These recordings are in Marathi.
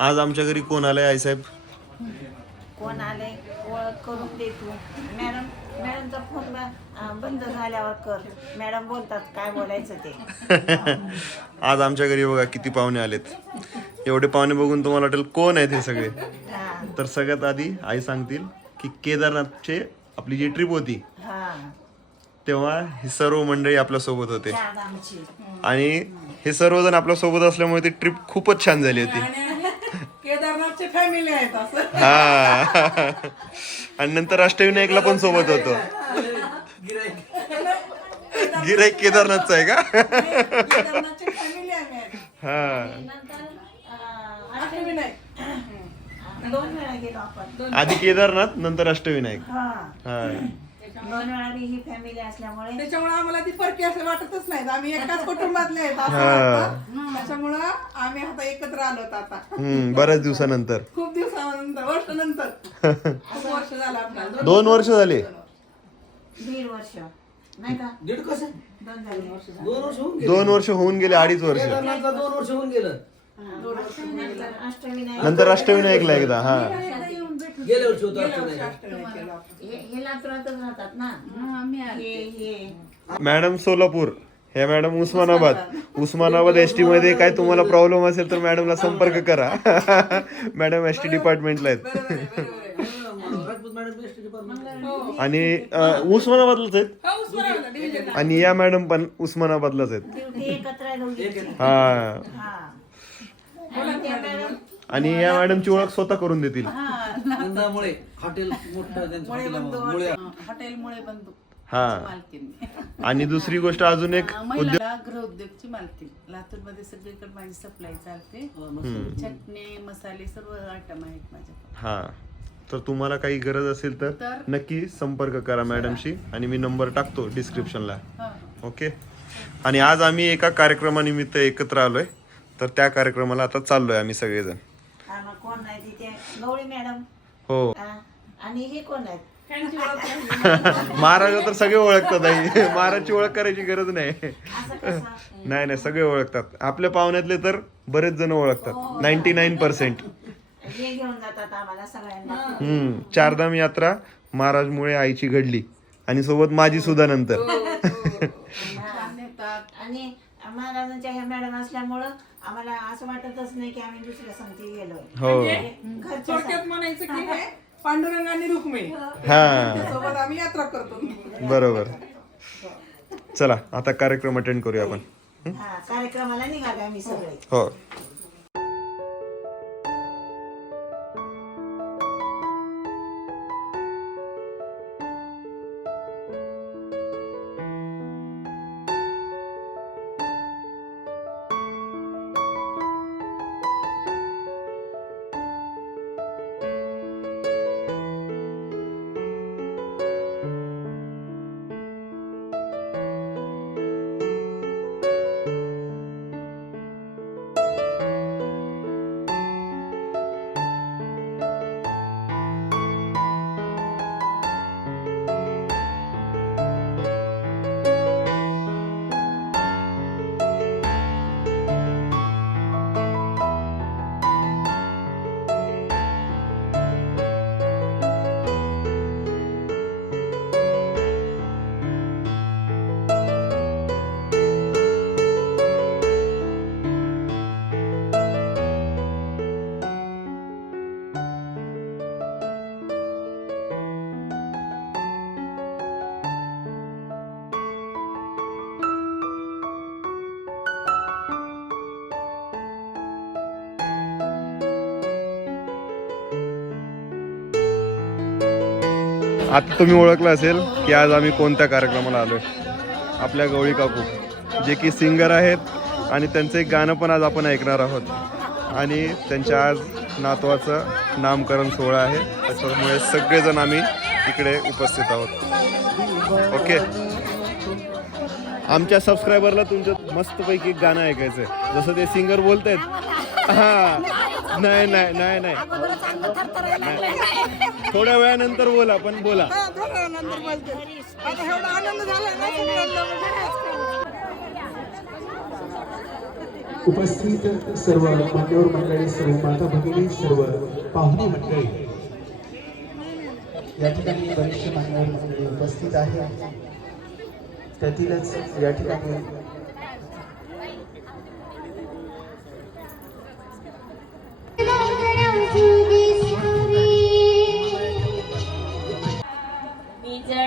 आज आमच्या घरी कोण आलंय आईसाहेब? कोण आले ओळख करून दे तू. मॅडमचा फोन बंद झाल्यावर कर. मॅडम बोलतात काय बोलायचं ते. आज आमच्या घरी बघा किती पाहुणे आलेत. एवढे पाहुणे बघून तुम्हाला वाटेल कोण आहेत हे सगळे. हा तर सगळ्यात आधी आई सांगतील की केदारनाथचे आपली जी ट्रिप होती हा तेव्हा ही सर्व मंडळी आपल्या सोबत होते चारधामची. आणि हे सर्वजण आपल्या सोबत असल्यामुळे ती ट्रिप खूपच छान झाली होती. केदारनाथचे फॅमिली आहेत असं. हा आणि नंतर अष्टविनायकला पण सोबत होतो. गिराईक केदारनाथचा आहे का? केदारनाथचे फॅमिली आहेत. हा नंतर अष्टविनायक. 2 वेळा गेलो आपण. आधी केदारनाथ नंतर अष्टविनायक. हा हा 2 वेळा बी ही फॅमिली असल्यामुळे त्याच्यामुळे आम्हाला ती परकी असं वाटतच नाही. आम्ही एकाच कुटुंबातले आहेत असं हा. वाटतं. त्याच्यामुळं आम्ही आता एकत्र आलोत आता. बऱ्याच दिवसानंतर. खूप दिवसानंतर वर्षानंतर खूप वर्ष झालं आपल्याला. 2 वर्ष झाले. 1.5 वर्ष नाही का? दीड कसं 2 झाले वर्ष. 2 वर्ष होऊन गेले. 2 वर्ष होऊन गेले. 2.5 वर्ष केदारनाथला 2 वर्ष होऊन गेलं. नंतर अष्टविनायक. नंतर अष्टविनायकला एकदा. हा गेल्या वर्षी होतं गेल्या वर्षी अष्टविनायक. अष्टविनायक केलं आपण. हे लातूरातच राहतात ना. हे मॅडम सोलापूर, ह्या मॅडम उस्मानाबाद एसटी मध्ये काय तुम्हाला प्रॉब्लेम असेल तर मॅडमला संपर्क करा. मॅडम एसटी डिपार्टमेंटला आहेत. बरोबर आहे, बरोबर आहे. Rajput madam best department. हो. आणि उस्मानाबादलाच आहेत. हा, उस्मानाबादला division. आणि या मॅडम पण उस्मानाबादलाच आहेत. ड्युटी एकत्र आहे दोघींची. हा हा आणि त्या मॅडम आणि या मॅडमची ओळख स्वतः करून देतील. नंदामुळे हॉटेल मोठं त्यांचं मुळे हॉटेल बंधू मुळे. हॉटेल मुळे बंधू हा मालकीन. आणि दुसरी गोष्ट अजून एक महिला गृहउद्योगची मालकीन. लातूर मध्ये सगळीकडे माझी सप्लाय चालते. चटणी मसाले सर्व आयटम आहेत माझ्याकडे. हा तर तुम्हाला काही गरज असेल तर नक्की संपर्क करा मॅडमशी आणि मी नंबर टाकतो डिस्क्रिप्शनला. ओके. आणि आज आम्ही एका कार्यक्रमानिमित्त एकत्र आलोय. तर त्या कार्यक्रमाला आता चाललोय आम्ही सगळेजण. आम्हा कोण नाही तिथे गवळी मॅडम. हो आणि हे कोण आहेत? महाराज तर सगळे ओळखतात. आई महाराजची ओळख करायची गरज नाही. असं कसं? नाही नाही सगळे ओळखतात. आपल्या पाहुण्यातले तर बरेच जण ओळखतात. 99%. हे घेऊन जातात आम्हाला सगळ्यांना. चारधाम यात्रा महाराजमुळे आईची घडली आणि सोबत माझी सुद्धा नंतर. आणि महाराजांच्या ह्या मॅडम असल्यामुळं आम्हाला असं वाटतच नाही की आम्ही दुसऱ्या संगती गेलोय. हो घरच्या थोडक्यात म्हणायचं की हे पांडुरंग आणि रुक्मिणी हा सोबत आम्ही यात्रा करतो. बरोबर. चला आता कार्यक्रम अटेंड करूया आपण. हा कार्यक्रमाला निघाले आम्ही सगळे. हो आता तुम्ही ओळखलं असेल की आज आम्ही कोणत्या कार्यक्रमाला आलोय. आपल्या गवळी काकू जे की सिंगर आहेत आणि त्यांचं एक गाणं पण आज आपण ऐकणार आहोत. आणि त्यांच्या आज नातवाचं नामकरण सोहळा आहे. त्याच्यामुळे सगळेजण आम्ही इकडे उपस्थित आहोत. ओके. आमच्या सबस्क्रायबरला तुमचं मस्तपैकी गाणं ऐकायचं आहे जसं ते सिंगर बोलत आहेत. हा नाही नाही नाही नाही थोड्या वेळानंतर बोला पण बोला. उपस्थित सर्व मान्यवर मंडळी, सर्व माता भगिनी, सर्व पाहुणे मंडळी, या ठिकाणी बरेचसे मान्यवर मंडळी उपस्थित आहेत. त्यातीलच या ठिकाणी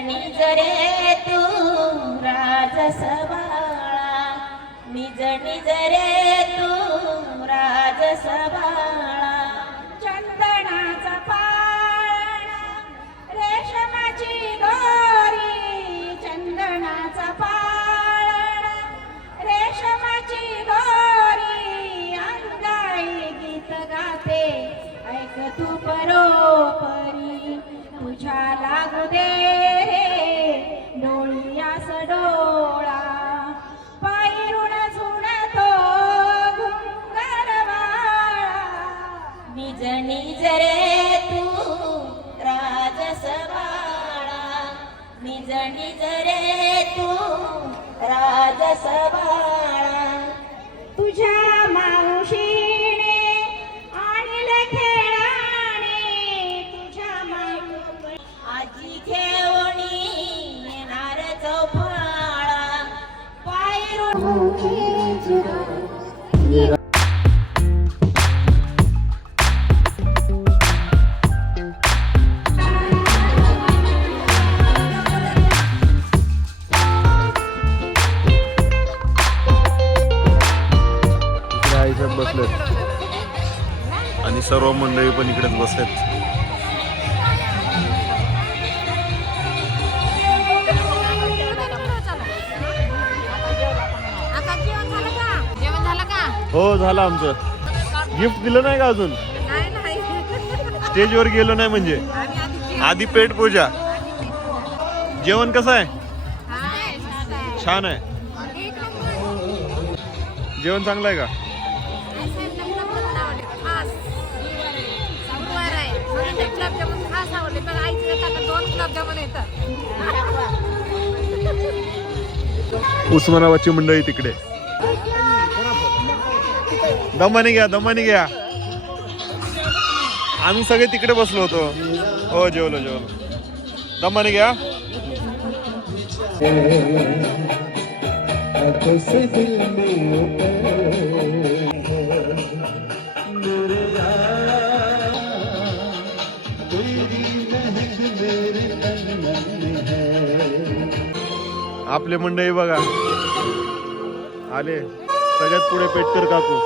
निज रे तू राजसभाळा, निज रे तू राजसभाळा. चंदनाचा पाळणा रेशमाची दोरी, चंदनाचा पाळणा रेशमाची दोरी. अंगाई गीत गाते ऐक तू परोपरी, तुझ्या लागू दे रे डोळ्यास डोळा. पायरुण झुणतो घुंगरवाळा, निज रे तू राजसभाळा, निज रे तू राजसभाळा. तुझ्या मावशीने आणले खेळाने, तुझ्या मावशी आजी घेऊनी येणार चौफाळा. पायरुण इकडे आईसाहेब बसलेत आणि सर्व मंडळी पण इकडेच बसलेत. जेवण झालं का? हो झालं आमचं. गिफ्ट दिलं नाही का अजून? स्टेजवर गेलो नाही म्हणजे आधी पेट पूजा. जेवण कसं आहे? छान आहे. जेवण चांगलं आहे का? उस्मानाबादची मंडळी तिकडे. दमाने घ्या, दमाने घ्या. आम्ही सगळे तिकडे बसलो होतो. हो जेवलो जेवलो. दमाने घ्या. आपले मंडळी बघा आले. सगळ्यात पुढे पेटकर काकू.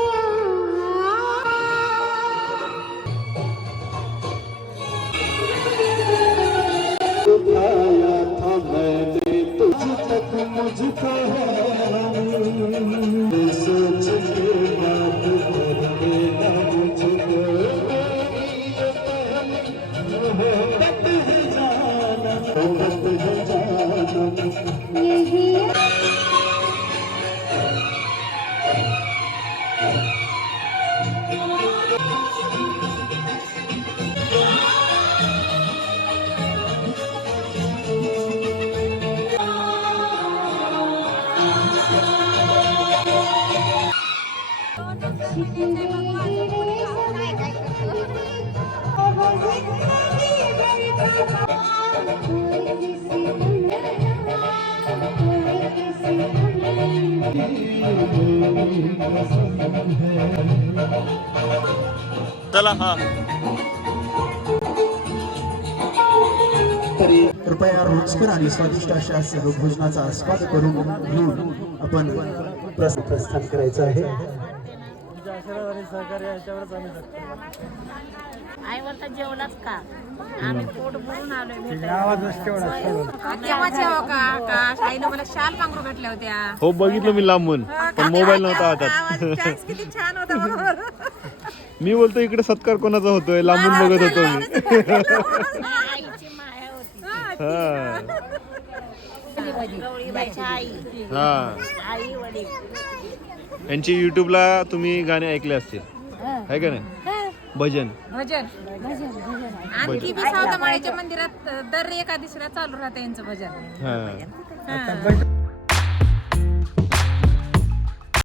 चला हा. कृपया रुचकर आणि स्वादिष्ट अशा सर्व भोजनाचा आस्वाद करून घेऊन आपण प्रस्थान करायचं आहे. आईवरचा जेवलाच का? आम्ही पोट भरून आलोय. आईनं मला शाल पांघरू घातल्या होत्या. हो बघितलं मी लांबून, पण मोबाईल नव्हता हातात. किती छान होता बरोबर. मी बोलतो इकडे सत्कार कोणाचा होतोय, लांबून बघत होतो मी. आईची माया होती. गवळीबाईची आई. हा आई वडील. यांची युट्यूबला तुम्ही गाणे ऐकले असतील, आहे का नाही? भजन भजन आणखी बी सावतामाळीच्या मंदिरात दर एका दिवशीला चालू राहते यांचं भजन. हा.